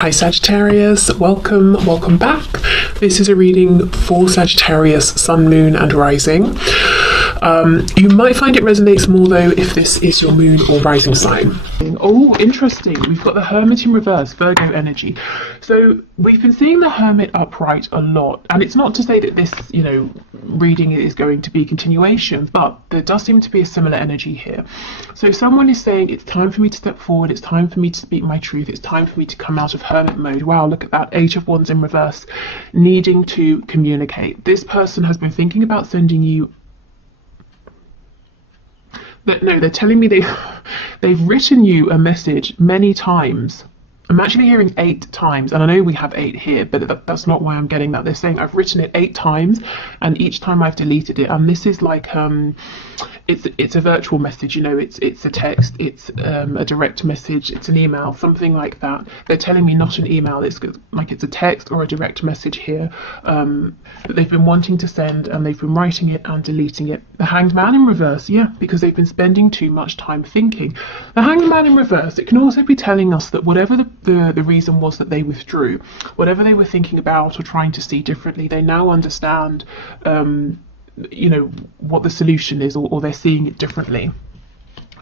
Hi Sagittarius, welcome back. This is a reading for Sagittarius, Sun, Moon and Rising. You might find it resonates more though if this is your moon or rising sign. Oh, interesting. We've got the Hermit in reverse, Virgo energy. So we've been seeing the Hermit upright a lot, and it's not to say that this, reading is going to be continuation, but there does seem to be a similar energy here. So someone is saying it's time for me to step forward, it's time for me to speak my truth, it's time for me to come out of Hermit mode. Wow, look at that, Eight of Wands in reverse, needing to communicate. This person has been thinking about sending you they're telling me they've written you a message many times. I'm actually hearing 8 times, and I know we have 8 here, but that's not why I'm getting that. They're saying I've written it 8 times, and each time I've deleted it. And this is like it's a virtual message, it's a text, it's a direct message, it's an email, something like that. They're telling me not an email, it's like it's a text or a direct message here that they've been wanting to send, and they've been writing it and deleting it. The Hanged Man in reverse, yeah, because they've been spending too much time thinking. The Hanged Man in reverse, it can also be telling us that whatever the reason was that they withdrew, whatever they were thinking about or trying to see differently, they now understand what the solution is, or they're seeing it differently.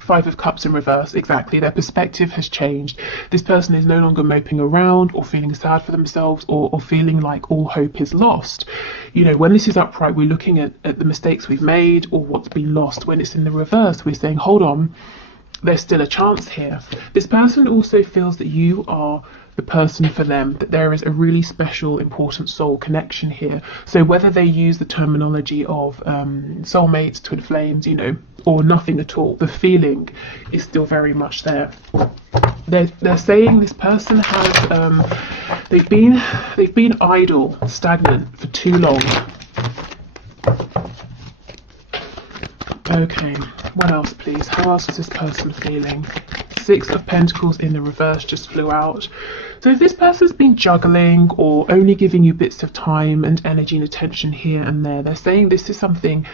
5 of Cups in reverse, exactly. Their perspective has changed. This person is no longer moping around or feeling sad for themselves or feeling like all hope is lost. When this is upright, we're looking at the mistakes we've made or what's been lost. When it's in the reverse, we're saying, hold on, there's still a chance here. This person also feels that you are the person for them, that there is a really special, important soul connection here. So whether they use the terminology of soulmates, twin flames, or nothing at all, the feeling is still very much there. They're saying this person has they've been idle, stagnant for too long. Okay, what else please? How else is this person feeling? 6 of Pentacles in the reverse just flew out. So if this person's been juggling or only giving you bits of time and energy and attention here and there, they're saying this is something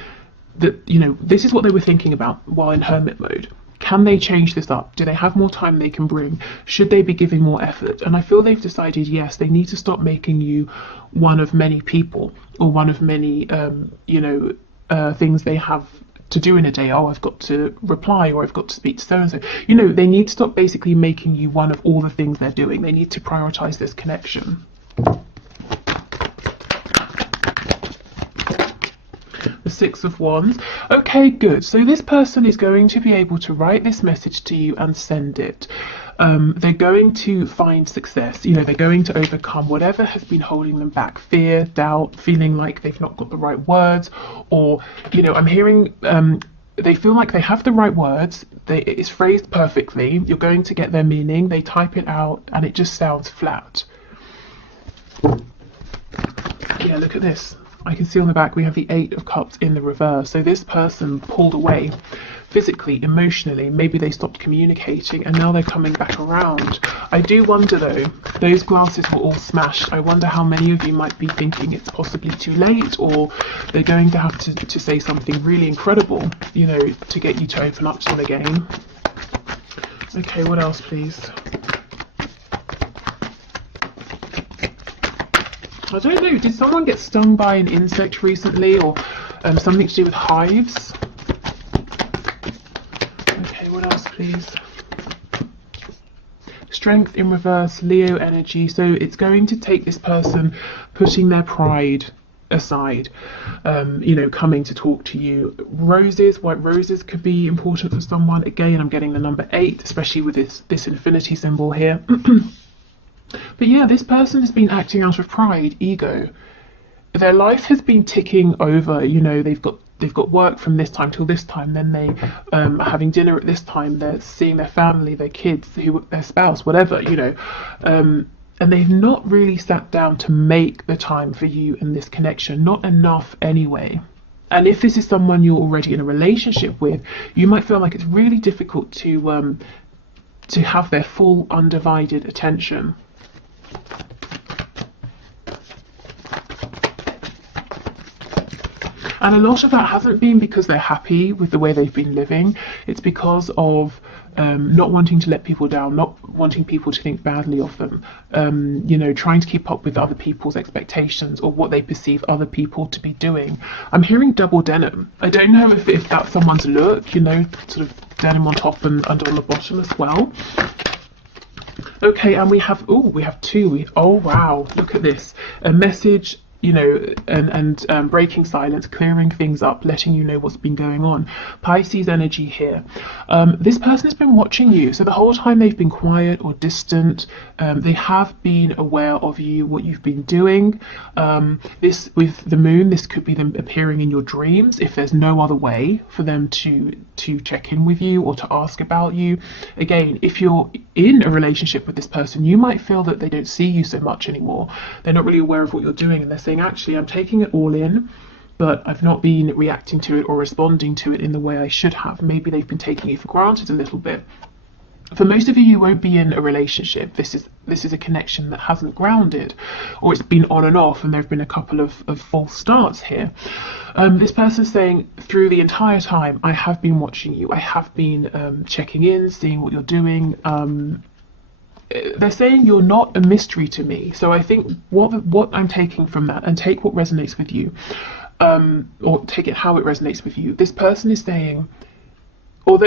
that, this is what they were thinking about while in Hermit mode. Can they change this up? Do they have more time they can bring? Should they be giving more effort? And I feel they've decided, yes, they need to stop making you one of many people or one of many, things they have to do in a day. Oh, I've got to reply, or I've got to speak to so-and-so. They need to stop basically making you one of all the things they're doing. They need to prioritize this connection. The 6 of Wands. Okay, good. So this person is going to be able to write this message to you and send it. They're going to find success. They're going to overcome whatever has been holding them back. Fear, doubt, feeling like they've not got the right words, or, I'm hearing they feel like they have the right words. It's phrased perfectly. You're going to get their meaning. They type it out and it just sounds flat. Yeah, look at this. I can see on the back we have the 8 of Cups in the reverse. So this person pulled away physically, emotionally. Maybe they stopped communicating and now they're coming back around. I do wonder though, those glasses were all smashed. I wonder how many of you might be thinking it's possibly too late, or they're going to have to say something really incredible, to get you to open up to them again. Okay, what else please? I don't know, did someone get stung by an insect recently, or something to do with hives? Okay, what else please? Strength in reverse, Leo energy. So it's going to take this person putting their pride aside, coming to talk to you. Roses, white roses could be important for someone. Again, I'm getting the number 8, especially with this infinity symbol here. But yeah, this person has been acting out of pride, ego. Their life has been ticking over. They've got work from this time till this time. Then they are having dinner at this time. They're seeing their family, their kids, their spouse, whatever. And they've not really sat down to make the time for you and this connection. Not enough anyway. And if this is someone you're already in a relationship with, you might feel like it's really difficult to have their full undivided attention. And a lot of that hasn't been because they're happy with the way they've been living. It's because of not wanting to let people down, not wanting people to think badly of them, you know, trying to keep up with other people's expectations or what they perceive other people to be doing. I'm hearing double denim. I don't know if that's someone's look, you know, sort of denim on top and under on the bottom as well. Okay, and we have two. Oh wow, look at this. A message, you know, and breaking silence, clearing things up, letting you know what's been going on. Pisces energy here. This person has been watching you, so the whole time they've been quiet or distant. They have been aware of you, what you've been doing. This with the moon, this could be them appearing in your dreams if there's no other way for them to check in with you or to ask about you. Again, if you're in a relationship with this person, you might feel that they don't see you so much anymore. They're not really aware of what you're doing, and they're saying, actually, I'm taking it all in, but I've not been reacting to it or responding to it in the way I should have. Maybe they've been taking it for granted a little bit. For most of you, you won't be in a relationship. This is a connection that hasn't grounded, or it's been on and off, and there have been a couple of false starts here. This person's saying, through the entire time, I have been watching you. I have been checking in, seeing what you're doing. They're saying you're not a mystery to me. So I think what I'm taking from that, and take what resonates with you, or take it how it resonates with you. This person is saying, although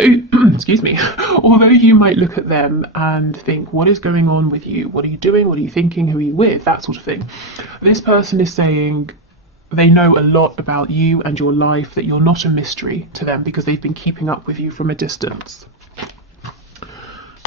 excuse me, although you might look at them and think, what is going on with you? What are you doing? What are you thinking? Who are you with? That sort of thing. This person is saying they know a lot about you and your life, that you're not a mystery to them because they've been keeping up with you from a distance.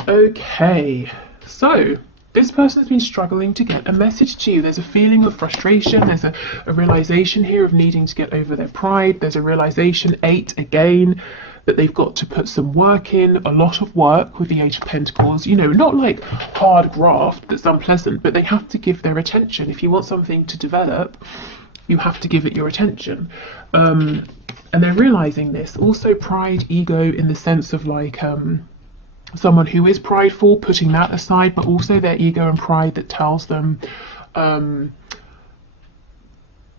Okay, so this person has been struggling to get a message to you. There's a feeling of frustration. There's a realization here of needing to get over their pride. There's a realization, 8 again, that they've got to put some work in, a lot of work with the 8 of Pentacles. You know, not like hard graft that's unpleasant, but they have to give their attention. If you want something to develop, you have to give it your attention. And they're realizing this. Also pride, ego, in the sense of like someone who is prideful, putting that aside, but also their ego and pride that tells them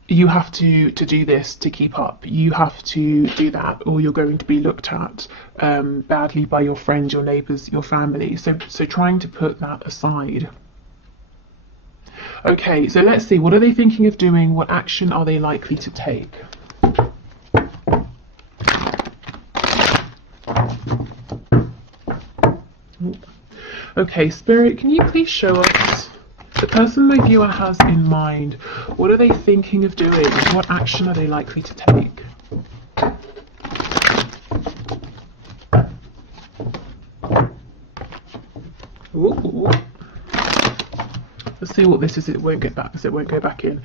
you have to do this to keep up, you have to do that, or you're going to be looked at badly by your friends, your neighbours, your family. So trying to put that aside. Okay, so let's see, what are they thinking of doing? What action are they likely to take? Okay, Spirit, can you please show us the person my viewer has in mind? What are they thinking of doing? What action are they likely to take? Ooh. Let's see what this is. It won't get back, because it won't go back in.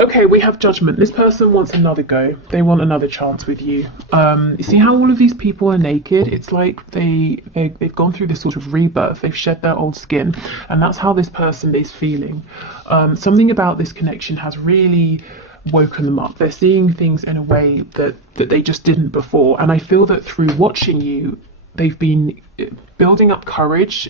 Okay, we have Judgment. This person wants another go. They want another chance with you. You see how all of these people are naked? It's like they've gone through this sort of rebirth. They've shed their old skin, and that's how this person is feeling. Something about this connection has really woken them up. They're seeing things in a way that they just didn't before, and I feel that through watching you, they've been building up courage,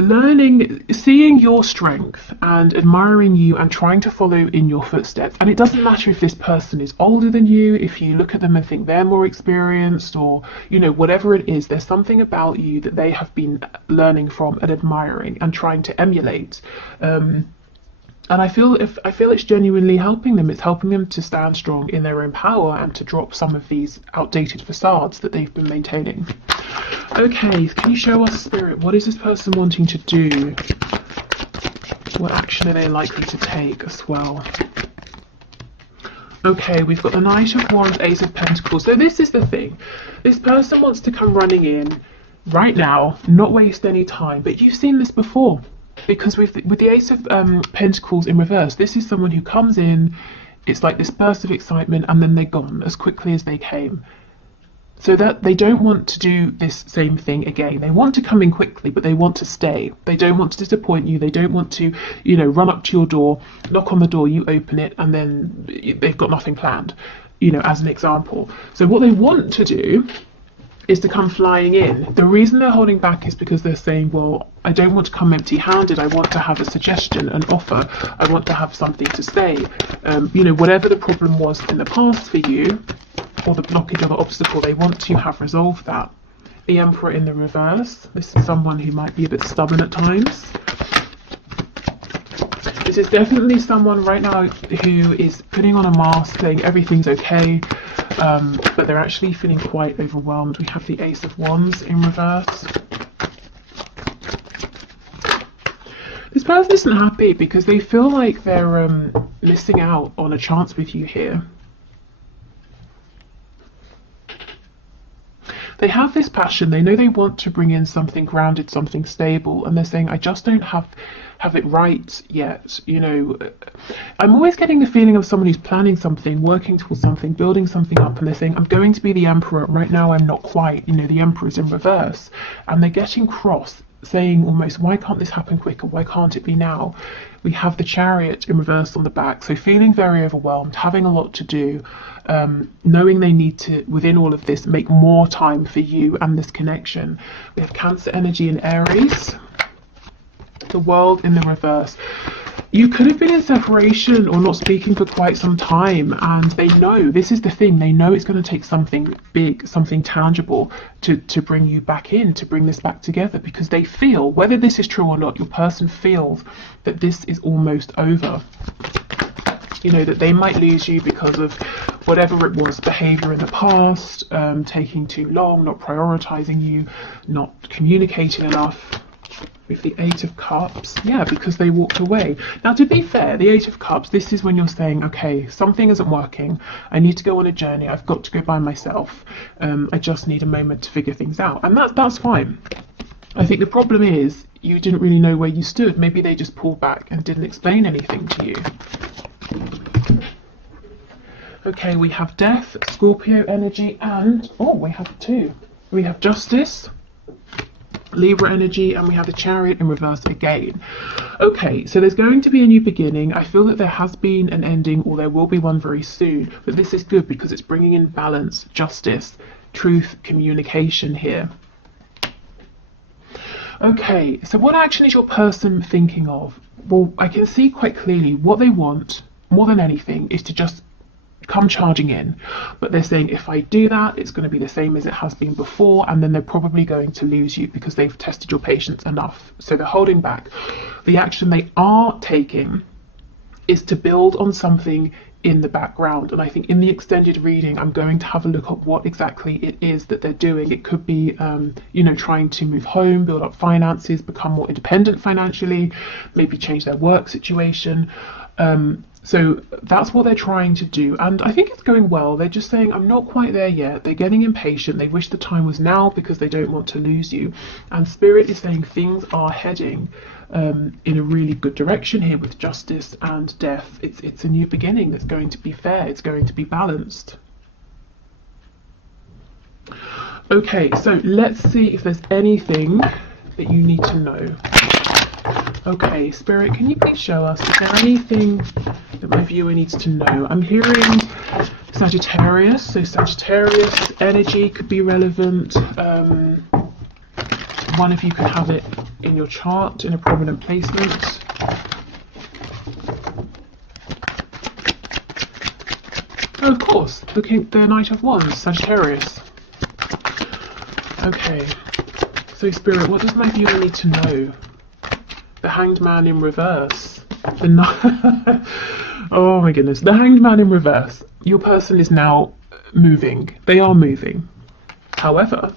learning, seeing your strength and admiring you and trying to follow in your footsteps. And it doesn't matter if this person is older than you, if you look at them and think they're more experienced, or, you know, whatever it is, there's something about you that they have been learning from and admiring and trying to emulate. And I feel it's genuinely helping them. It's helping them to stand strong in their own power and to drop some of these outdated facades that they've been maintaining. Okay, can you show us, Spirit, what is this person wanting to do? What action are they likely to take as well? Okay, we've got the Knight of Wands, Ace of Pentacles. So this is the thing. This person wants to come running in right now, not waste any time. But you've seen this before. Because with the Ace of Pentacles in reverse, this is someone who comes in, it's like this burst of excitement, and then they're gone as quickly as they came. So that they don't want to do this same thing again. They want to come in quickly, but they want to stay. They don't want to disappoint you. They don't want to, you know, run up to your door, knock on the door, you open it, and then they've got nothing planned, you know, as an example. So what they want to do is to come flying in. The reason they're holding back is because they're saying, well, I don't want to come empty-handed. I want to have a suggestion, an offer. I want to have something to say. You know, whatever the problem was in the past for you, or the blockage or the obstacle. They want to have resolved that. The Emperor in the reverse. This is someone who might be a bit stubborn at times. This is definitely someone right now who is putting on a mask, saying everything's okay, but they're actually feeling quite overwhelmed. We have the Ace of Wands in reverse. This person isn't happy because they feel like they're missing out on a chance with you here. They have this passion, they know they want to bring in something grounded, something stable, and they're saying, I just don't have it right yet. You know, I'm always getting the feeling of someone who's planning something, working towards something, building something up, and they're saying, I'm going to be the Emperor. Right now I'm not quite. You know, the Emperor's in reverse. And they're getting cross, saying almost, why can't this happen quicker? Why can't it be now? We have the Chariot in reverse on the back, so feeling very overwhelmed, having a lot to do, knowing they need to, within all of this, make more time for you and this connection. We have Cancer energy in Aries, the World in the reverse. You could have been in separation or not speaking for quite some time, and they know, this is the thing, they know it's going to take something big, something tangible to bring you back in, to bring this back together, because they feel, whether this is true or not, your person feels that this is almost over. You know, that they might lose you because of whatever it was, behaviour in the past, taking too long, not prioritising you, not communicating enough. With the Eight of Cups, yeah, because they walked away. Now, to be fair, the Eight of Cups, this is when you're saying, okay, something isn't working, I need to go on a journey, I've got to go by myself, I just need a moment to figure things out, and that's fine. I think the problem is you didn't really know where you stood. Maybe they just pulled back and didn't explain anything to you. Okay, we have Death, Scorpio energy, and we have two. We have Justice, Libra energy, and we have the Chariot in reverse again. Okay, so there's going to be a new beginning. I feel that there has been an ending, or there will be one very soon, but this is good because it's bringing in balance, justice, truth, communication here. Okay, so what action is your person thinking of? Well, I can see quite clearly what they want more than anything is to just come charging in, but they're saying, if I do that, it's going to be the same as it has been before, and then they're probably going to lose you because they've tested your patience enough, so they're holding back. The action they are taking is to build on something in the background, and I think in the extended reading I'm going to have a look at what exactly it is that they're doing. It could be you know, trying to move home, build up finances, become more independent financially, maybe change their work situation. So that's what they're trying to do, and I think it's going well. They're just saying, I'm not quite there yet. They're getting impatient. They wish the time was now because they don't want to lose you. And Spirit is saying things are heading in a really good direction here with Justice and Death. It's a new beginning that's going to be fair. It's going to be balanced. Okay, so let's see if there's anything that you need to know. Okay, Spirit, can you please show us, is there anything that my viewer needs to know? I'm hearing Sagittarius, so Sagittarius energy could be relevant. One of you could have it in your chart in a prominent placement. Oh, of course, the Knight of Wands, Sagittarius. Okay, so Spirit, what does my viewer need to know? The Hanged Man in reverse. Oh my goodness. The Hanged Man in reverse. Your person is now moving. They are moving. However,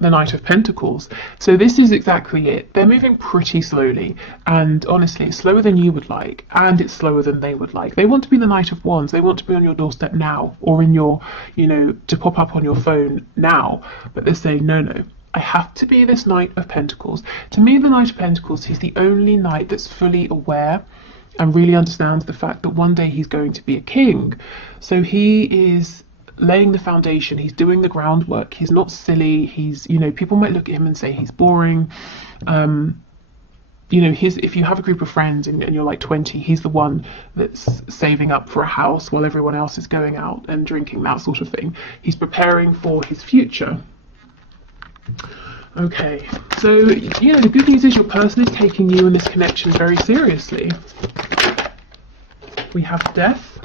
the Knight of Pentacles. So this is exactly it. They're moving pretty slowly. And honestly, it's slower than you would like. And it's slower than they would like. They want to be the Knight of Wands. They want to be on your doorstep now. Or in your, you know, to pop up on your phone now. But they're saying, no. I have to be this Knight of Pentacles. To me, the Knight of Pentacles, he's the only knight that's fully aware and really understands the fact that one day he's going to be a king. So he is laying the foundation, he's doing the groundwork, he's not silly, he's, you know, people might look at him and say he's boring. You know, if you have a group of friends and you're like 20, he's the one that's saving up for a house while everyone else is going out and drinking, that sort of thing. He's preparing for his future. Okay, so, you know, the good news is your person is taking you and this connection very seriously. We have Death,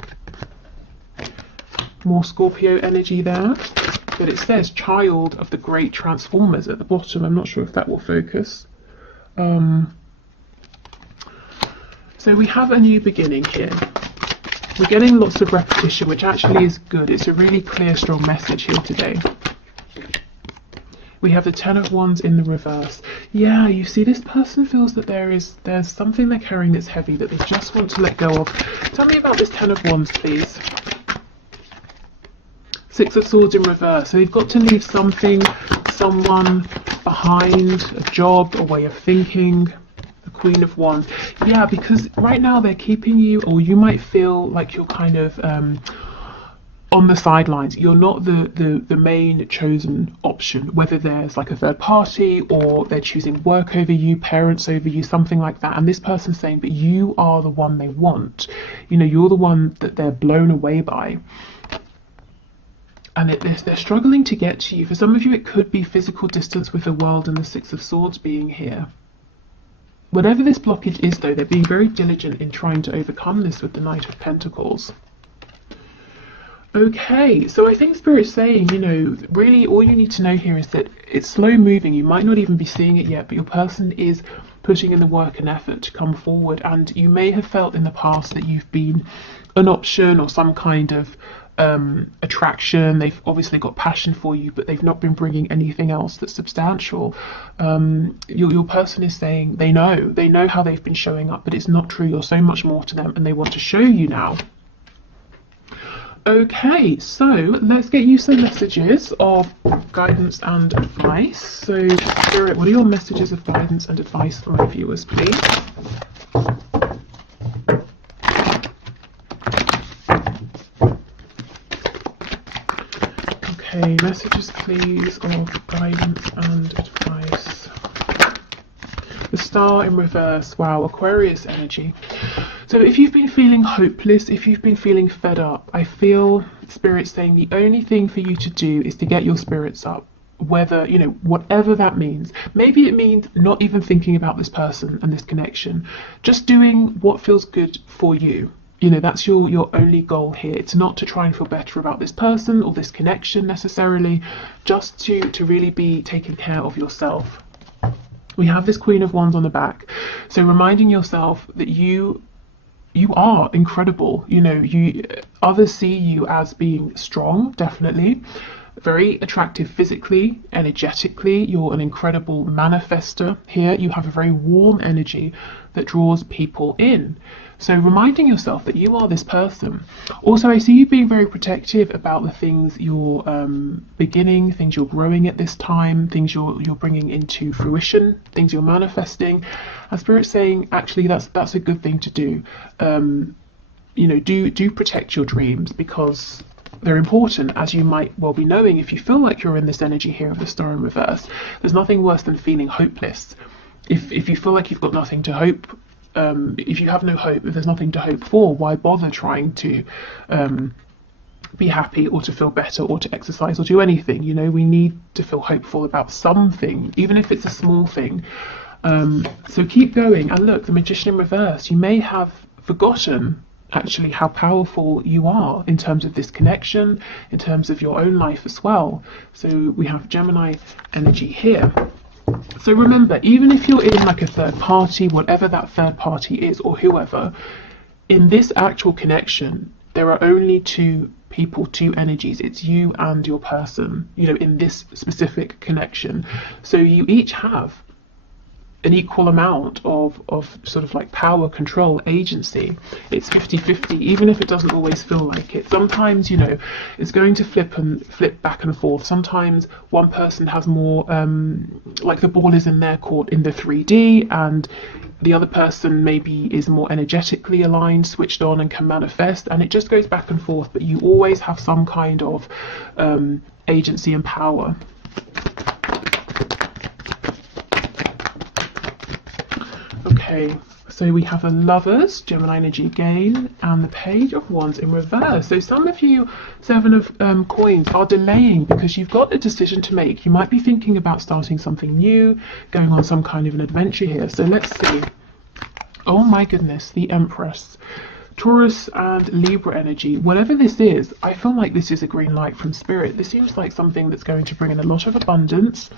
More Scorpio energy there. But it says child of the great transformers at the bottom. I'm not sure if that will focus. So we have a new beginning here. We're getting lots of repetition, which actually is good. It's a really clear, strong message here today. We have the Ten of Wands in the reverse. Yeah, you see, this person feels that there's something they're carrying that's heavy that they just want to let go of. Tell me about this Ten of Wands, please. Six of Swords in reverse. So they've got to leave something, someone behind, a job, a way of thinking. The Queen of Wands. Yeah, because right now they're keeping you, or you might feel like you're kind of on the sidelines. You're not the main chosen option, whether there's like a third party or they're choosing work over you, parents over you, something like that. And this person's saying, but you are the one they want. You know, you're the one that they're blown away by. And they're struggling to get to you. For some of you, it could be physical distance with the world and the Six of Swords being here. Whatever this blockage is, though, they're being very diligent in trying to overcome this with the Knight of Pentacles. Okay, so I think Spirit's saying, you know, really all you need to know here is that it's slow moving. You might not even be seeing it yet, but your person is putting in the work and effort to come forward. And you may have felt in the past that you've been an option or some kind of attraction. They've obviously got passion for you, but they've not been bringing anything else that's substantial. Your person is saying they know how they've been showing up, but it's not true. You're so much more to them, and they want to show you now. Okay, so let's get you some messages of guidance and advice. So Spirit, what are your messages of guidance and advice for my viewers, please? Okay, messages please of guidance and advice. The Star in reverse. Wow, Aquarius energy. So if you've been feeling hopeless, if you've been feeling fed up, I feel Spirit saying the only thing for you to do is to get your spirits up. Whether, you know, whatever that means. Maybe it means not even thinking about this person and this connection. Just doing what feels good for you. You know, that's your only goal here. It's not to try and feel better about this person or this connection necessarily, just to really be taking care of yourself. We have this Queen of Wands on the back. So reminding yourself that you are incredible. You know, others see you as being strong, definitely. Very attractive physically, energetically. You're an incredible manifester here. You have a very warm energy that draws people in. So reminding yourself that you are this person. Also, I see you being very protective about the things you're beginning, things you're growing at this time, things you're bringing into fruition, things you're manifesting. And Spirit's saying, actually, that's a good thing to do. You know, do protect your dreams, because they're important, as you might well be knowing. If you feel like you're in this energy here of the Star in reverse, there's nothing worse than feeling hopeless. If you feel like you've got nothing to hope, if you have no hope, if there's nothing to hope for, why bother trying to be happy or to feel better or to exercise or do anything? You know, we need to feel hopeful about something, even if it's a small thing. So keep going. And look, the Magician in reverse, you may have forgotten actually how powerful you are in terms of this connection, in terms of your own life as well. So we have Gemini energy here. So remember, even if you're in like a third party, whatever that third party is, or whoever, in this actual connection, there are only two people, two energies. It's you and your person, you know, in this specific connection. So you each have an equal amount of sort of like power, control, agency. It's 50-50, even if it doesn't always feel like it. Sometimes, you know, it's going to flip back and forth. Sometimes one person has more, like the ball is in their court in the 3D, and the other person maybe is more energetically aligned, switched on, and can manifest, and it just goes back and forth, but you always have some kind of agency and power. Okay, so we have the Lovers, Gemini energy again, and the Page of Wands in reverse. So some of you, Seven of Coins, are delaying because you've got a decision to make. You might be thinking about starting something new, going on some kind of an adventure here. So let's see. Oh my goodness, the Empress. Taurus and Libra energy, whatever this is, I feel like this is a green light from Spirit. This seems like something that's going to bring in a lot of abundance,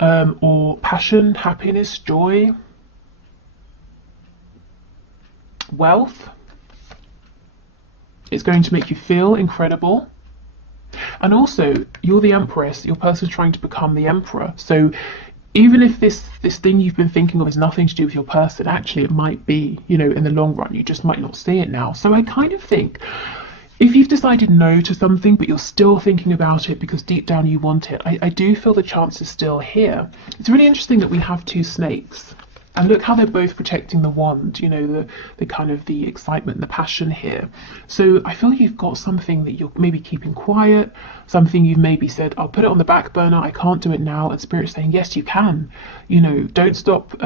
or passion, happiness, joy, wealth. It's going to make you feel incredible. And also, you're the Empress, your person's trying to become the Emperor. So even if this thing you've been thinking of is nothing to do with your person, actually it might be, you know, in the long run. You just might not see it now. So I kind of think if you've decided no to something, but you're still thinking about it because deep down you want it, I do feel the chance is still here. It's really interesting that we have two snakes. And look how they're both protecting the wand, you know, the kind of the excitement, the passion here. So I feel you've got something that you're maybe keeping quiet, something you've maybe said, I'll put it on the back burner, I can't do it now. And Spirit's saying, yes, you can. You know, don't stop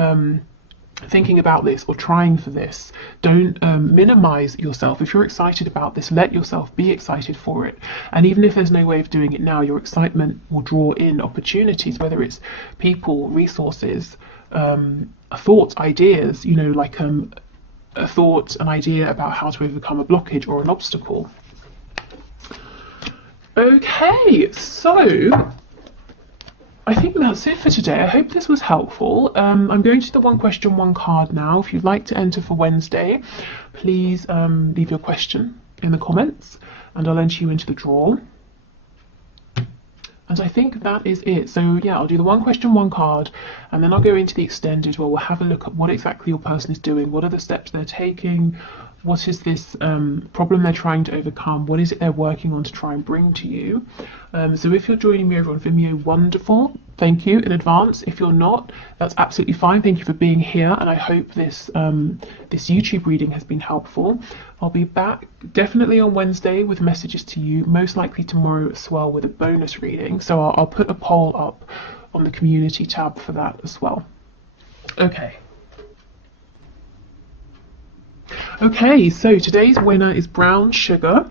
thinking about this or trying for this. Don't minimize yourself. If you're excited about this, let yourself be excited for it. And even if there's no way of doing it now, your excitement will draw in opportunities, whether it's people, resources, thoughts, ideas, you know, like a thought, an idea about how to overcome a blockage or an obstacle. Okay, so I think that's it for today. I hope this was helpful. I'm going to the one question, one card now. If you'd like to enter for Wednesday, please leave your question in the comments and I'll enter you into the draw. And I think that is it. So yeah, I'll do the one question, one card, and then I'll go into the extended where we'll have a look at what exactly your person is doing, what are the steps they're taking, what is this problem they're trying to overcome, what is it they're working on to try and bring to you. So if you're joining me over on Vimeo, wonderful. Thank you in advance. If you're not, that's absolutely fine. Thank you for being here, and I hope this this YouTube reading has been helpful. I'll be back definitely on Wednesday with messages to you, most likely tomorrow as well with a bonus reading. So I'll put a poll up on the community tab for that as well. Okay. Okay, so today's winner is Brown Sugar,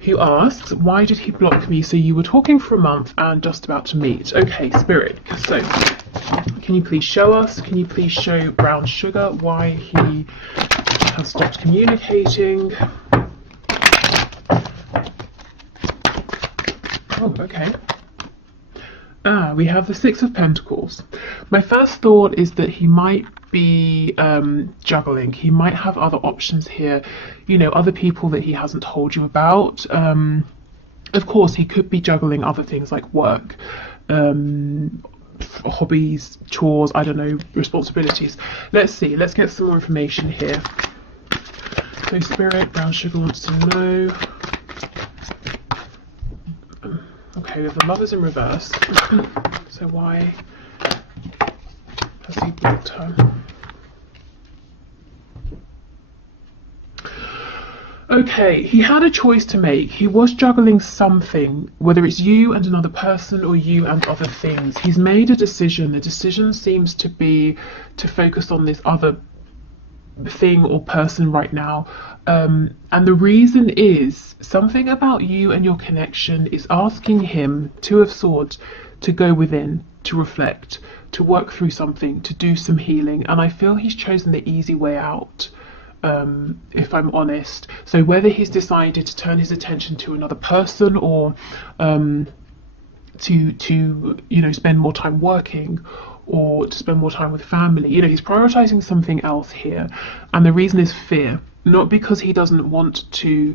who asks, why did he block me? So you were talking for a month and just about to meet. Okay, Spirit, so can you please show us, can you please show Brown Sugar why he has stopped communicating? Oh, okay. We have the Six of Pentacles. My first thought is that he might be juggling. He might have other options here, you know, other people that he hasn't told you about. Of course, he could be juggling other things like work, hobbies, chores, I don't know, responsibilities. Let's see, let's get some more information here. So Spirit, Brown Sugar wants to know. Okay, we have the Lovers in reverse. So why has he blocked her? Okay, he had a choice to make. He was juggling something, whether it's you and another person or you and other things. He's made a decision. The decision seems to be to focus on this other thing or person right now. And the reason is something about you and your connection is asking him, Two of Swords, to go within, to reflect, to work through something, to do some healing. And I feel he's chosen the easy way out, if I'm honest. So whether he's decided to turn his attention to another person or to you know, spend more time working or to spend more time with family, you know, he's prioritizing something else here. And the reason is fear, not because he doesn't want to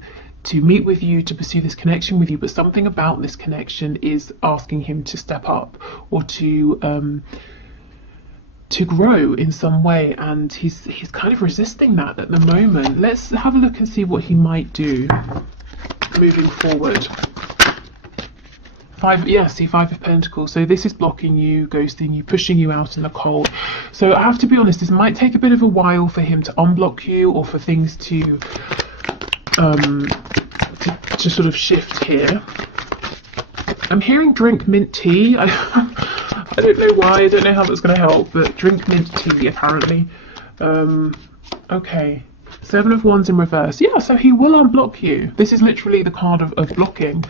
meet with you, to pursue this connection with you, but something about this connection is asking him to step up or to grow in some way, and he's kind of resisting that at the moment. Let's have a look and see what he might do moving forward. Five of Pentacles. So this is blocking you, ghosting you, pushing you out in the cold. So I have to be honest, this might take a bit of a while for him to unblock you or for things to sort of shift here. I'm hearing drink mint tea. I don't know why, I don't know how that's going to help, but drink mint tea apparently. Okay, Seven of Wands in reverse. Yeah, so he will unblock you. This is literally the card of blocking.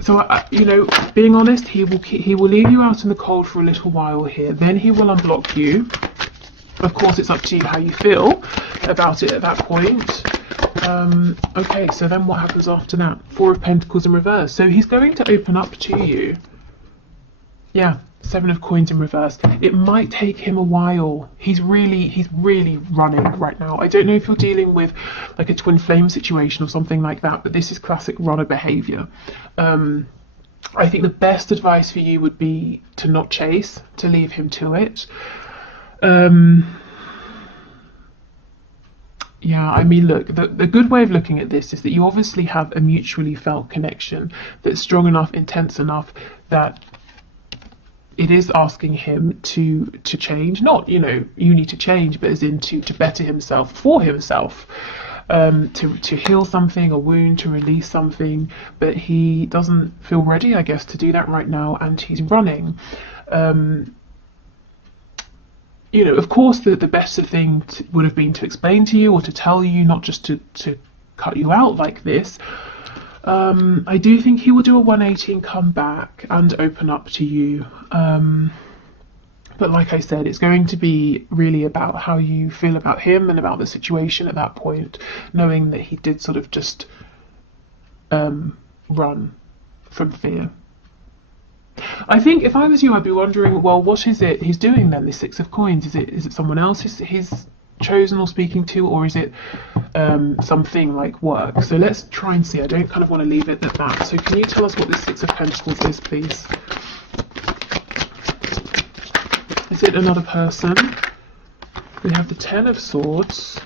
So you know, being honest, he will leave you out in the cold for a little while here. Then he will unblock you. Of course, it's up to you how you feel about it at that point. Okay, so then what happens after that? Four of Pentacles in reverse. So he's going to open up to you. Yeah, Seven of Coins in reverse. It might take him a while. He's really running right now. I don't know if you're dealing with like a twin flame situation or something like that, but this is classic runner behavior. I think the best advice for you would be to not chase, to leave him to it. Yeah, I mean, look, the good way of looking at this is that you obviously have a mutually felt connection that's strong enough, intense enough that it is asking him to change. Not, you know, you need to change, but as in to better himself for himself, to heal something, a wound, to release something. But he doesn't feel ready, I guess, to do that right now, and he's running. You know, of course, the better thing would have been to explain to you or to tell you, not just to cut you out like this. I do think he will do a 180 and come back and open up to you. But like I said, it's going to be really about how you feel about him and about the situation at that point, knowing that he did sort of just run from fear. I think if I was you, I'd be wondering, well, what is it he's doing then, this Six of Coins? Is it someone else he's chosen or speaking to, or is it something like work? So let's try and see. I don't kind of want to leave it at that. So can you tell us what this Six of Pentacles is, please? Is it another person? We have the Ten of Swords.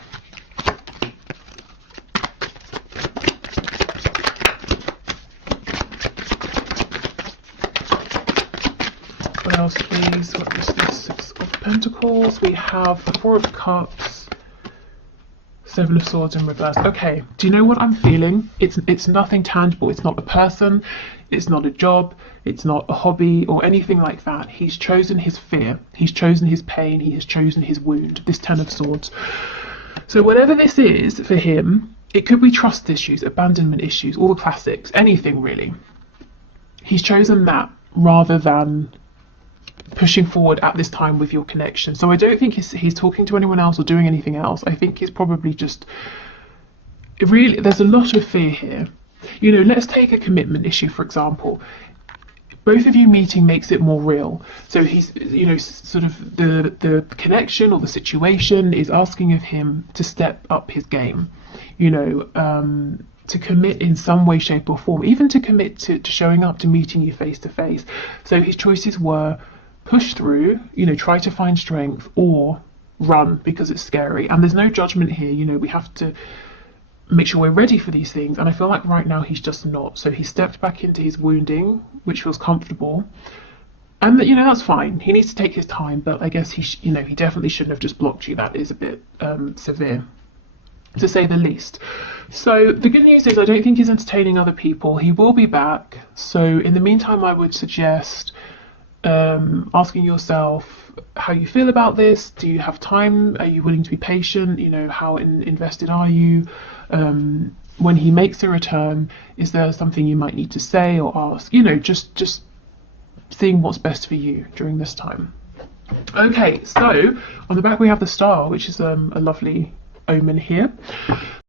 What else, please? What is this Six of Pentacles? We have Four of Cups, Seven of Swords in reverse. Okay, do you know what I'm feeling? It's nothing tangible. It's not a person, it's not a job, it's not a hobby or anything like that. He's chosen his fear, he's chosen his pain, he has chosen his wound, this Ten of Swords. So whatever this is for him, it could be trust issues, abandonment issues, all the classics, anything really. He's chosen that rather than pushing forward at this time with your connection. So I don't think he's talking to anyone else or doing anything else. I think he's probably just really, there's a lot of fear here. You know, let's take a commitment issue, for example. Both of you meeting makes it more real. So he's, you know, sort of the connection or the situation is asking of him to step up his game, you know, to commit in some way, shape or form, even to commit to showing up, to meeting you face to face. So his choices were push through, you know, try to find strength, or run because it's scary. And there's no judgment here. You know, we have to make sure we're ready for these things. And I feel like right now he's just not. So he stepped back into his wounding, which feels comfortable. And, you know, that's fine. He needs to take his time, but I guess you know, he definitely shouldn't have just blocked you. That is a bit severe, to say the least. So the good news is I don't think he's entertaining other people. He will be back. So in the meantime, I would suggest asking yourself how you feel about this. Do you have time? Are you willing to be patient? You know, how invested are you? When he makes a return, is there something you might need to say or ask? You know, just seeing what's best for you during this time. Okay, so on the back we have the Star, which is a lovely omen here.